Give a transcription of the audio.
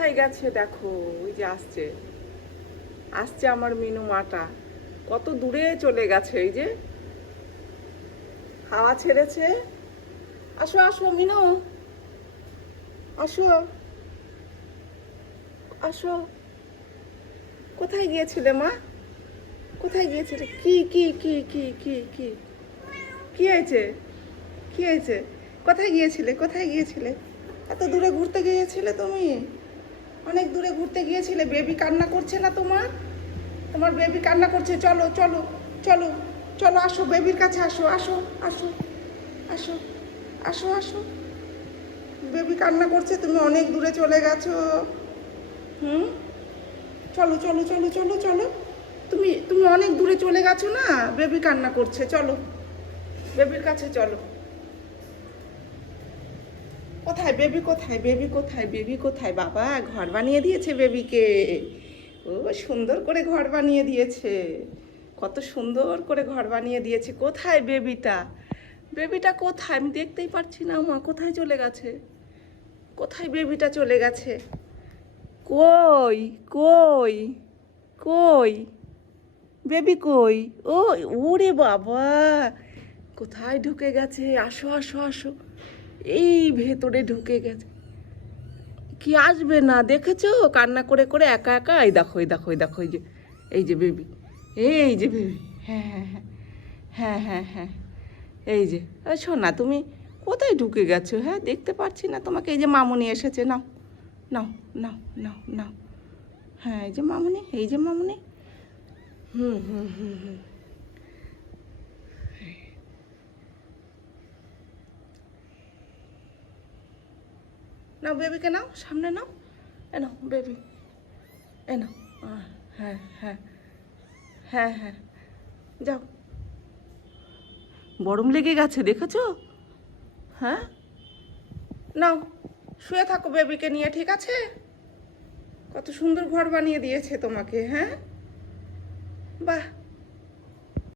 কোথায় গেছে দেখো, ওই যে আসছে আসছে আমার মিনু মাটা, কত দূরে চলে গেছে। এই যে হাওয়া ছেড়েছে। আসো আসো মিনু, আসো আসো। কোথায় গিয়েছিলে মা? কোথায় গিয়েছিলে? কি কি কি কি কি কি কি হয়েছে? কি হয়েছে? কোথায় গিয়েছিলে? কোথায় গিয়েছিলে? এত দূরে ঘুরতে গিয়েছিলে তুমি? অনেক দূরে ঘুরতে গিয়েছিলে। বেবি কান্না করছে না তোমার? তোমার বেবি কান্না করছে। চলো চলো চলো চলো, আসো বেবির কাছে আসো আসো আসো আসো আসো আসো। বেবি কান্না করছে, তুমি অনেক দূরে চলে গেছো। হুম, চলো চলো চলো চলো চলো। তুমি তুমি অনেক দূরে চলে গেছো না, বেবি কান্না করছে। চলো বেবির কাছে চলো। কোথায় বেবি? কোথায় বেবি? কোথায় বেবি? কোথায়? বাবা ঘর বানিয়ে দিয়েছে বেবিকে। ও সুন্দর করে ঘর বানিয়ে দিয়েছে, কত সুন্দর করে ঘর বানিয়ে দিয়েছে। কোথায় বেবিটা? বেবিটা কোথায়? আমি দেখতেই পারছি না মা, কোথায় চলে গেছে? কোথায় বেবিটা চলে গেছে? কই কই কই বেবি কই? ও, ওরে বাবা, কোথায় ঢুকে গেছে? আসো আসো আসো, এই ভেতরে ঢুকে গেছে। কি আসবে না, দেখেছো কান্না করে করে একা একা। এই দেখো এই দেখো এই দেখো, এই যে এই যে বেবি, এই যে বেবি। হ্যাঁ হ্যাঁ হ্যাঁ হ্যাঁ হ্যাঁ হ্যাঁ। এই যে শোনা, তুমি কোথায় ঢুকে গেছো? হ্যাঁ দেখতে পাচ্ছি না তোমাকে। এই যে মামুনি এসেছে, নাও নাও নাও নাও নাও। হ্যাঁ এই যে মামুনি, এই যে মামুনি। হুম হুম হুম হুম। নাও বেবিকে, নাও সামনে নাও। এ নাও বেবি, এ নাও। হ্যাঁ হ্যাঁ হ্যাঁ হ্যাঁ, যাও। গরম লেগে গেছে দেখেছো? হ্যাঁ, নাও শুয়ে থাকো বেবিকে নিয়ে, ঠিক আছে? কত সুন্দর ঘর বানিয়ে দিয়েছে তোমাকে। হ্যাঁ, বাহ।